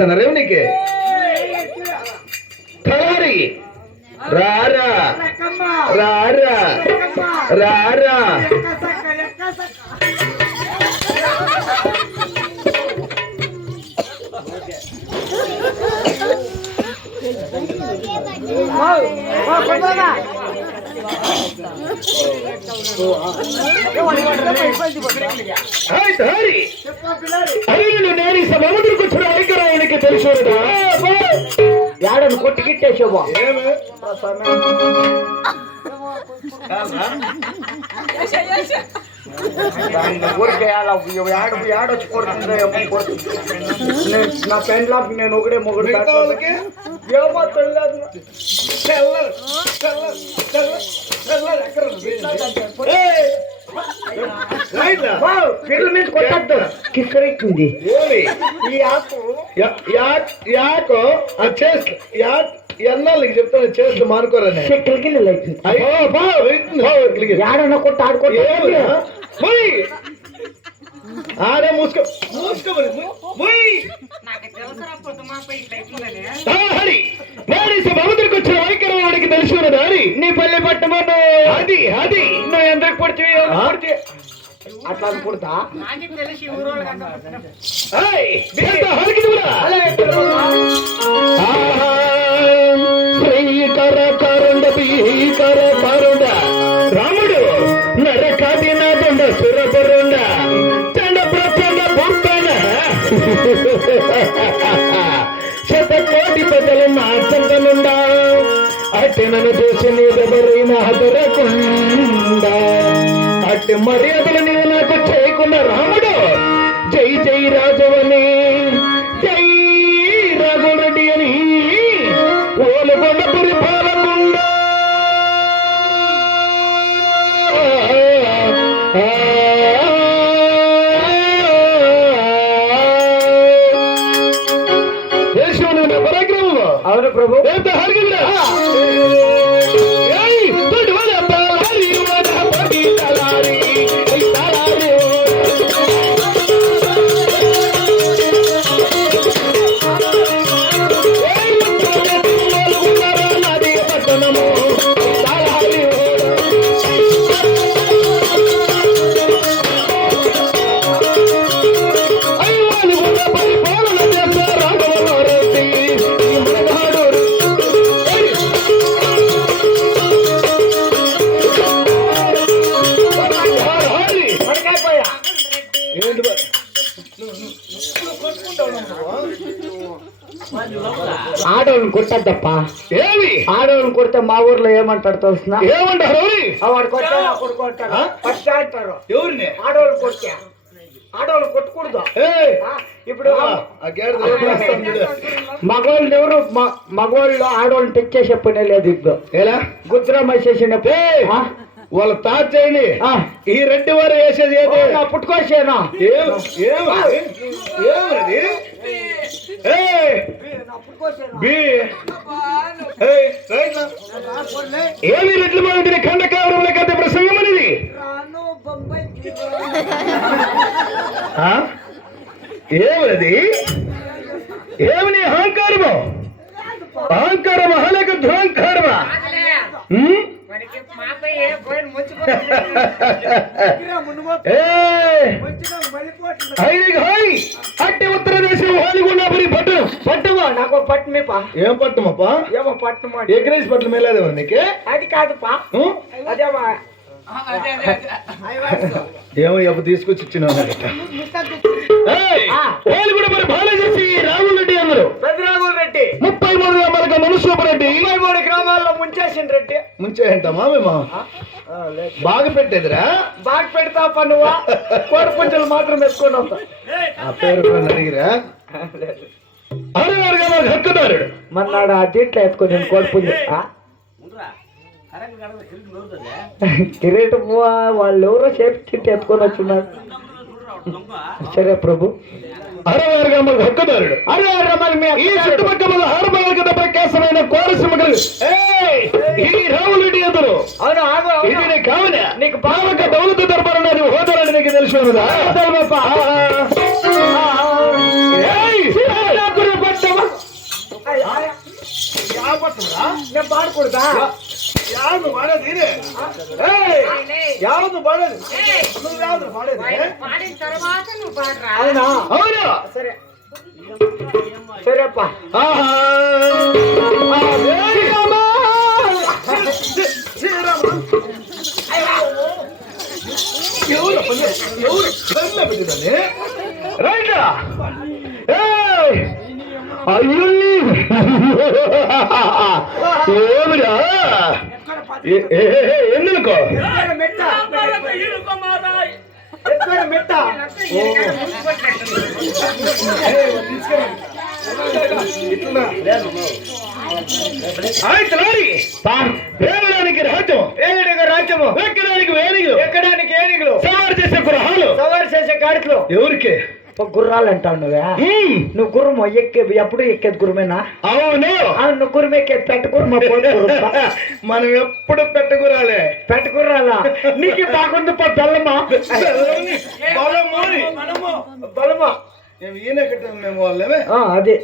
చేస్తాను రేవునికి తలారి రారా రారా రారా నేను సముద్రకు వచ్చిన ఐక్యరావునికి తెలుసు ఏడను కొట్టి గిట్టేసావా ఏడొచ్చి కొడుతుందో నా పెండ్లాకి నేను ఒకడే మొగుడు ఏమో తెలియదు పిల్లల మీద కొట్టద్దు కిక్కరెక్కింది ఈ యాకో ఎన్నాళ్ళకి చెప్తాను చేస్తూ మానుకోరని చెట్లకి ఏడన్నా కొట్టి ఆడుకో ఆడే మూసుకో సముద్రకు వచ్చిన వైకరవాడికి తెలిసి ఉన్నది నీ పల్లె పట్టమో అది నువ్వు ఎందుకు పడితే అట్లా అనుకుంటా శ్రీకర కరుండ భీకర కరుండ రాముడు నరకాది నాదుండ సురపరుండ చండ ప్రచండ బుర్తన శతకోటి ప్రజలు నా చందనుండా అట్టి నన్ను చూసి నీదెవరైనా హదరకుండా అట్టి మర్యాదలు నీవు నాకు చేయకుండా రాముడు జై జై రాజవని జై రఘురెడ్డి అని ఓలుగొండ పరిపాలకుండా పరాక్రమం అవును ప్రభు ఆడవాళ్ళని కొట్టద్దప్ప ఏమి ఆడవాళ్ళని కొడితే మా ఊర్లో ఏమంటారు తెలుసునా ఏమంటారు వాడు కొట్టారు అంటారు ఎవరిని ఆడవాళ్ళు కొట్టా ఆడవాళ్ళు కొట్టకూడదు ఇప్పుడు మగవాళ్ళు ఎవరు మగవాళ్ళు ఆడవాళ్ళని తెచ్చేసే పనే లేదు ఇప్పుడు ఎలా గుజరామ చేసినప్పుడు వాళ్ళ తాచేయండి ఈ రెడ్డి వారు వేసేది పుట్టుకోసేనా ఏమి రెడ్లు బాగుంటుంది ఖండకావరముల కథ ప్రసంగం అనేది ఏమది ఏమని అహంకారము అహంకారమా లేక దురహంకారమా అట్టి ఉత్తర దేశం హాలిగుండాపురి పట్టణం పట్టుమా నాకు పట్టుమేపా ఏం పట్టమప్పా ఏమో పట్టుమా ఎగ్రేజ్ పట్టణం వెళ్ళేది నీకే అది కాదుపా అదేమా ఏమో ఎప్పుడు తీసుకొచ్చి ఇచ్చినావు కూడా మరి బాగా చేసి రాఘుల్ రెడ్డి అందరూ పెద్ద రాఘుల్ రెడ్డి 33 గ్రామాలకు మనుష్యరెడ్డి 33 గ్రామాల్లో ముంచేసిన రెడ్డి ముంచేయంటమా మేము బాగా పెట్టేదిరా బాగా పెడతా పన్నువా కోడి పుంజలు మాత్రం ఎత్తుకొని వస్తా ఆ పేరు అడిగిరా హక్కుదారుడు మన్నాడు ఆ దీంట్లో ఎత్తుకొని నేను కోడి పుంజ కిరీటం వాళ్ళు ఎవరో సేఫ్టీ ఎత్తుకొని వచ్చున్నారు సరే ప్రభు 66 గ్రామాల హక్కుదారుడు 66 గ్రామాలు ఈ చుట్టుపక్కల హారమాల కింద ప్రకాశమైన కోరసింహకులు ఈ రాఘుల్ రెడ్డి అందరూ ఇది నీ కావన నీకు పాలక దౌలత దర్బారు నాది హోదాలని నీకు తెలిసి ఉన్నదా పాడకూడదా ಯಾವ್ದು ಮಾಡೋದು ಇದೆ ಯಾವ್ದು ಮಾಡೋದು నువ్వు ಯಾವ್ದು ಮಾಡೋದು పాడిన తర్వాత నువ్వు పాడరా అవునా అవును సరే సరేప్ప ఎవరు పెట్టిందండి రైటా అయ్యో ఏమిరా ఎందుకో మెట్ట ಆಯ್ತು ನೋಡಿ వేగడానికి రాజ్యం రాజ్యము ఎక్కడానికి వేణిగులు ఎక్కడానికి ఏనుగులు సవారు చేసే గుర్రాలు సవారు చేసే గాడిలో ఎవరికి గుర్రాలు అంటావు నువ్వే నువ్వు గుర్రం ఎక్కే ఎప్పుడు ఎక్కేది గుర్రమేనా అవును నువ్వు గుర్రం ఎక్కేది పెట్టగుర్రమా మనం ఎప్పుడు పెట్టగురాలే పెట్టగుర్రాలా నీకు బాగుంది బలమా బలమా ఈయన కట్టాం మేము వాళ్ళమే అదే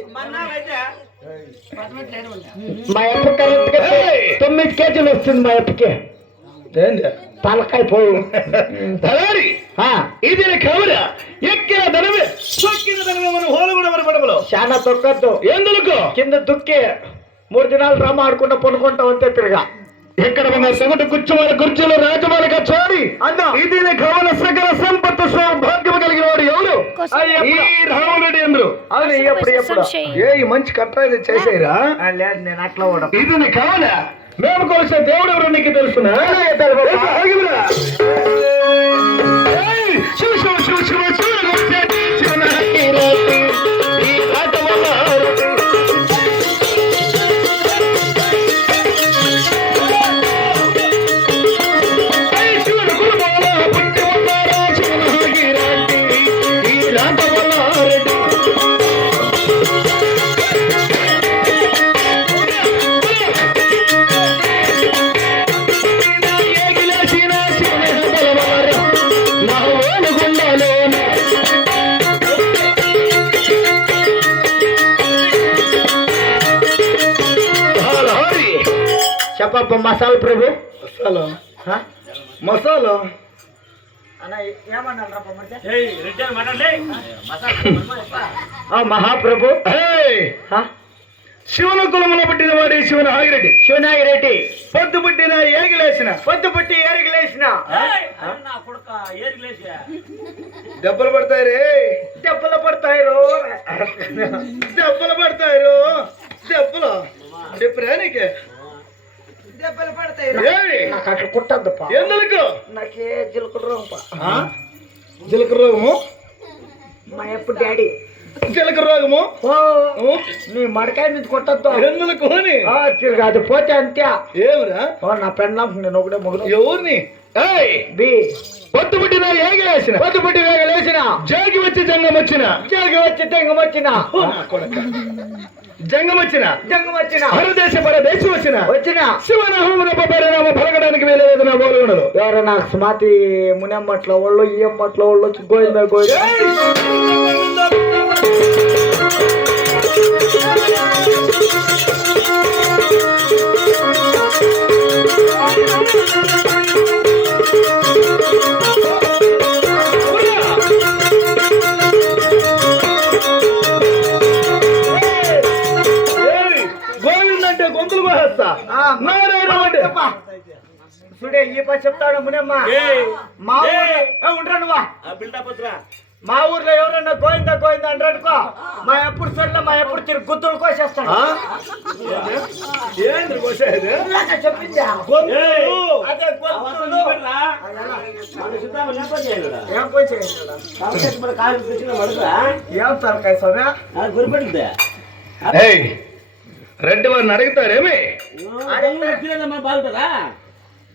మా అప్ప కరెక్ట్ గా 9 కేజీలు వస్తుంది మా అప్పకి తలకాయ పోవు ఇది కవర ఎక్కిన ధనమే సొక్కిన ధనమే మనం హోలు కూడా మన పడవలో చాలా తొక్కద్దు ఎందుకు కింద దుక్కి 3 దినాలు డ్రామా ఆడుకుంటా పనుకుంటాం అంతే తిరగా ఎక్కడ మన సగటు కూర్చోవాలి కుర్చీలో రాజమాలిక చోరి ఇది కవల సకల సంపత్తు సౌభాగ్యము కలిగిన వాడు ఎవరు ఈ రాముడి అందరు అవును ఎప్పుడు ఎప్పుడు ఈ మంచి కట్ట ఇది చేసేరా లేదు నేను అట్లా కూడా ఇది కావాల మేము కొలిసే దేవుడు ఎవరు నీకు తెలుసునా చెప్పప్ప మసాలా ప్రభు మసాలా మహాప్రభు శివన కులమున పుట్టిన వాడి శివనాగిరెడ్డి శివనాగిరెడ్డి పొద్దు పుట్టిన ఏగిలేసిన పొద్దు పుట్టి ఏరిగిలేసిన దెబ్బలు పడతాయి రే దెబ్బలు పడతాయి దెబ్బలు పడతాయి దెబ్బలు చెప్పరానికే దెబ్బలు పడతాయి నాకు అట్లా కుట్టద్దు ఎందుకు నాకే జీలకర్ర రోగం జీలకర్ర రోగము మా ఎప్పుడు డాడీ జీలకర్ర రోగము నీ మడకాయ నుంచి కొట్టద్దు ఎందుకు అది పోతే అంతే ఏమిరా నా పెళ్ళం నేను ఒకటే మొగలు ఎవరిని బి పొద్దు పుట్టిన ఏగలేసిన పొద్దు పుట్టి వేగలేసిన జోగి వచ్చి జంగం వచ్చిన జోగి వచ్చి జంగం వచ్చిన జంగం వచ్చిన జంగం వచ్చిన పరదేశ పరదేశం వచ్చిన శివనామమున పరిణామ పలకడానికి వేలేదు నా బోలుగుణలు ఎవరో నాకు స్మాతి మునమ్మట్ల వాళ్ళు ఈ అమ్మట్ల వాళ్ళు వచ్చి గోయిందా గోయిందా గోవిందంటే గొంతులు పోసేస్తా చూడే ఈ పని చెప్తాడు మునమ్మ మా ఊర్లో ఉంటానువా మా ఊర్లో ఎవరన్నా గోయిందా గోయిందా అంటాడుకో మా ఎప్పుడు సరిలో మా ఎప్పుడు తిరిగి గుత్తులు కోసేస్తాడు ఏంద్ర కోసేది చెప్పిందా అదే గొంతులు ఏం పోయి ఏం తలకాయ సమయ రెడ్డి వారిని అడుగుతారేమి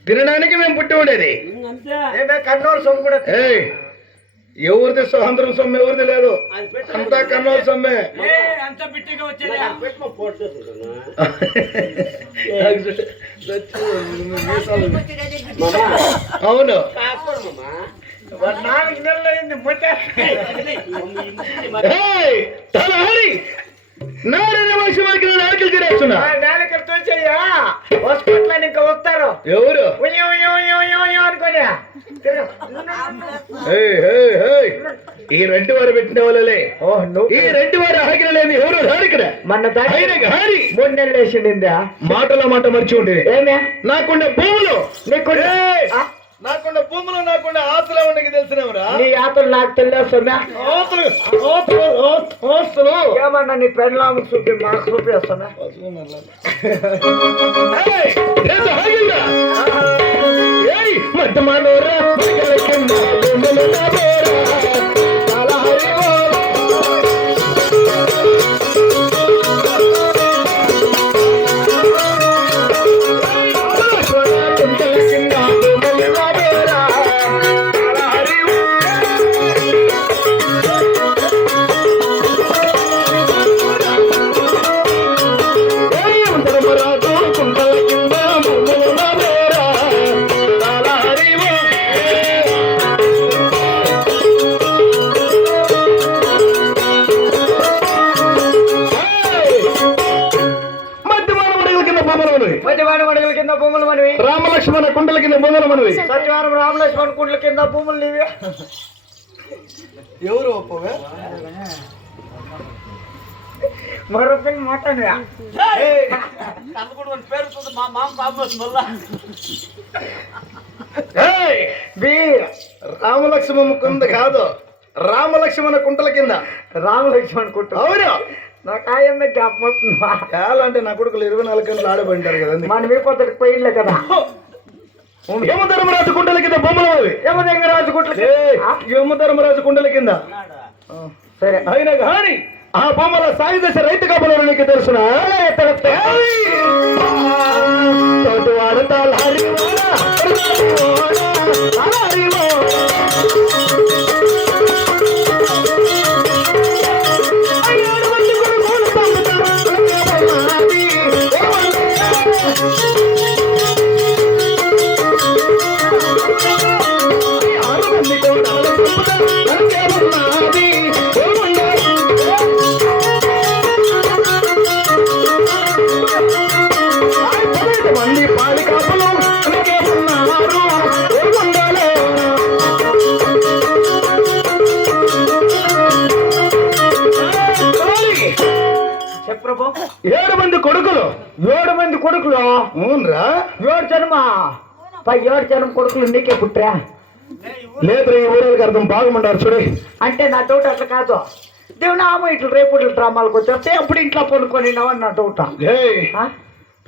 తినడానికి మేము పుట్టి ఉండేది కన్నూరు సొమ్ము కూడా ఎవరిది అందరం సొమ్ము ఎవరిది లేదు అంతా కన్నూరు సొమ్మే అవును 4 నెలలు అయింది నారాయణ వంశం నాలుకలు తినేస్తున్నా నాలుకలు తోచయ్యా హాస్పిటల్ ఇంకా వస్తారు ఎవరు ఉయ్యో, ఉయ్యో, ఉయ్యో, ఉయ్యో, ఉయ్యో అనుకోని తిరగ. ఏయ్, ఏయ్, ఏయ్. ఈ రెండు వారు పెట్టిన వాళ్ళలే ఓ నువ్వు ఈ రెండు వారు ఆగిన లేని ఎవరు రాడు ఇక్కడ మన దాని ఆయనకి హాని 3 నెలలు వేసిండిందా మాటల మాట మర్చి ఉంటుంది ఏమే నాకుండే భూములు నీకు ఏయ్! ఆ? నాకుండే భూములు నాకుండే ఆస్తులు ఉండకి తెలిసినవరా నీ ఆతలు నాకు తెలియస్తున్నా ఆస్తులు ఆస్తులు ఆస్తులు ఏమన్నా నీ పెళ్ళాము చూపి మాకు చూపిస్తున్నా ఏయ్! ఏంటి ఆగిందా? ఏయ్! మధ్య మనోరా మగలకి భూములు నా బోరా. చాలా హరివో. మధ్యవాడి మడుగుల కింద భూములు మనవి రామలక్ష్మణ కుండల కింద భూములు మనవి సత్యవారం రామలక్ష్మణ కుండ్ల కింద భూములు నీవే ఎవరు ఒప్పవే మరో పిన్ మాట్లాడు రామలక్ష్మణ కుంద కాదు రామలక్ష్మణ కుంటల కింద రామలక్ష్మణ కుంట అవును నాకు ఆయమ్మ జ్ఞాపకం వస్తుందా చాలా అంటే నా కొడుకులు 24 గంటలు ఆడబడింటారు కదండి మన విపత్తుడికి పోయిలే కదా యమధర్మరాజు కుండల కింద బొమ్మలు అవి యమలింగరాజు గుట్ల యమధర్మరాజు కుండల కింద సరే అయిన కానీ ఆ బొమ్మల సాయి దశ రైతు కబులు నీకు తెలుసునా మంది పాలి కాపులు చెప్పు 7 మంది కొడుకులు 7 మంది కొడుకులు అవునరా 7 జన్మ 7 జన్మ కొడుకులు నీకే పుట్రా లేదు ఈ ఊరికి అర్థం బాగుమంటారు చూడే అంటే నా డౌట్ అట్లా కాదు దేవుని ఆమె ఇట్లా రేపు డ్రామాలకు వచ్చేస్తే అప్పుడు ఇంట్లో పడుకొని నా డౌట్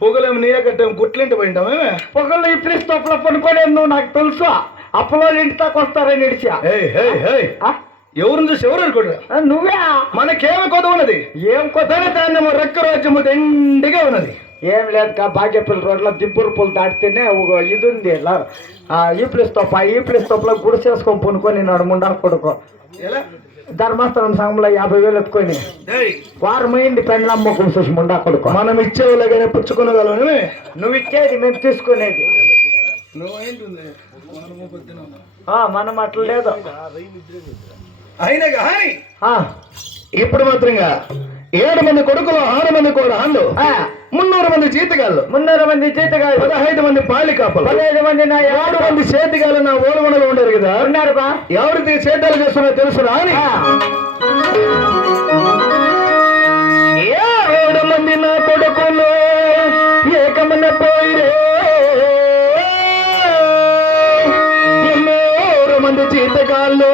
పొగలేము నీయ కట్టాం గుట్లింటి పోయింటామే పొగలు ఈ ప్లీజ్ తప్పులో పడుకొని నువ్వు నాకు తెలుసు అప్పులో ఇంటి దాకా వస్తారని ఇడిచా ఎవరిని చూసి ఎవరు అనుకుంటా నువ్వే మనకేమి కొత్త ఉన్నది ఏం కొత్త దాన్ని రెక్క రాజ్యము దండిగా ఉన్నది ఏం లేదు బాగేపల్లి రోడ్లో దింపూరు పూలు దాటితేనే ఒక ఇది ఉంది ఈ ప్లేస్ తప్ప ఈ ప్లేస్ తప్పలో గుడి చేసుకొని పొనుకొని నాడు ముండా కొడుకు ధర్మస్థలం సంఘంలో 50,000 ఎత్తుకొని వారమైంది పెండ్లమ్మకం చూసి ముండా కొడుకు మనం ఇచ్చేవాళ్ళగానే పుచ్చుకోగలను నువ్వు ఇచ్చేది మేము తీసుకునేది మనం అట్లా లేదు అయినా ఇప్పుడు మాత్రంగా 7 మంది కొడుకులు 6 మంది కూడా ఆళ్ళు 300 మంది జీతగాళ్ళు 300 మంది జీతగాళ్ళు 15 మంది పాలికాపలు 15 మంది నా 6 మంది చేతిగాళ్ళు నా ఓలవనలు ఉండరు కదా ఉన్నారు బా ఎవరికి చేతాలు చేస్తున్నా తెలుసురా అని 7 మంది నా కొడుకులు ఏకమన్న పోయిరే 300 మంది జీతగాళ్ళు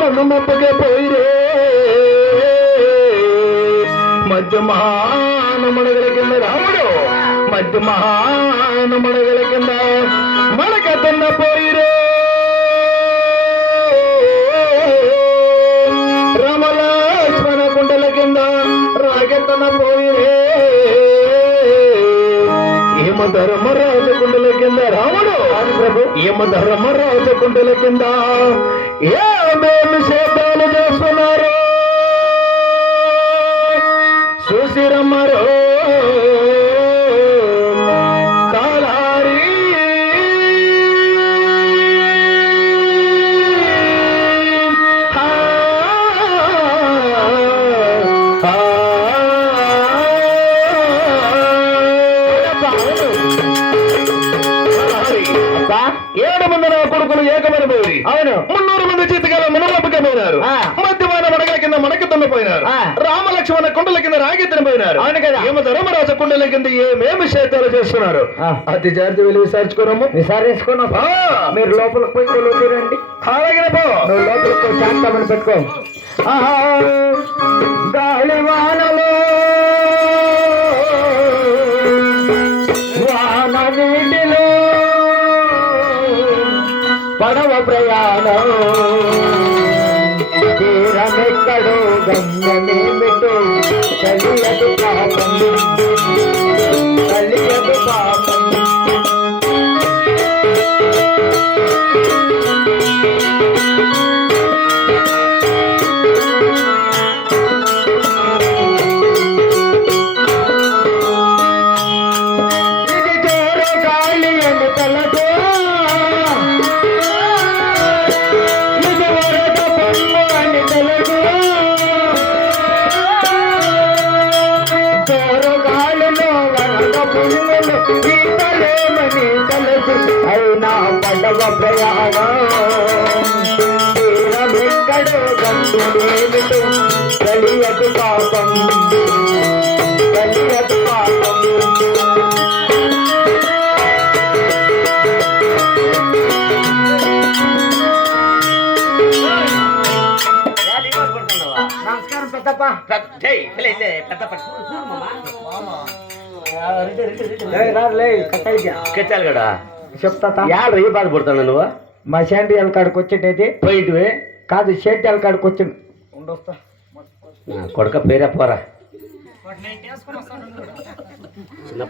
నన్ను మెప్పగా పోయిరే మధ్య మహానమడగల కింద రాముడు మధ్య మహానమడగల కింద మడకతన్న పోయిరే రామలక్ష్మణ కుండల కింద రాకెత్తన పోయిరే యమధర్మరాజు కుండల కింద రాముడు యమధర్మరాజు కుండల కింద ఏమేమి సేతాలు చేస్తున్నారు సుశిరమరో కాలారి ఏకమైన పోయి అవును 300 మంది జీతకాల మునపక్క పోయినారు. ఆ. మధ్యమాన మడగల కింద మడకతున్న పోయినారు. ఆ. రామలక్ష్మణ కుండల కింద రాగితిని పోయినారు. అవును కదా. ఏమ ధర్మరాజ కుండల కింద ఏమేమి శాతాలు చేస్తున్నారు ఆ. అది జాగ్రత్త వెళ్ళి విచారించుకున్నాము. విసారించుకున్నాం. ఆ. మీరు లోపలికి పోయి కొలువురండి. అలాగే పో. నువ్వు లోపలికి పోయి శాంతమని పెట్టుకో. ఆహా, గాలివానలో వాన నీటిలో పడవ ప్రయాణం తీరమెక్కడో గమ్యమేమిటో కలియదు పాపం కలియదు పాపం. ఇది జోరు గాలి అని తలదో ఇది వరద పొమ్ము అని తలదో జోరు గాలిలో వరద పొమ్ములు ఈతలేమని తలదు అయినా పడవ ప్రయాణం తీరమెక్కడో గమ్యమేమిటో కలియదు పాపం కలియదు పాపం. నమస్కారం పెద్దప్ప. లే కెచ్చాలి కదా చెప్తా యాడ ఏ బాధపడతాను నువ్వు మా సేంద్రియాల కాడికి వచ్చేటది పోయిటివే కాదు సేంద్రియాల కాడికి వచ్చింది ఉండొస్తా. కొడక పేరే పోరా చిన్న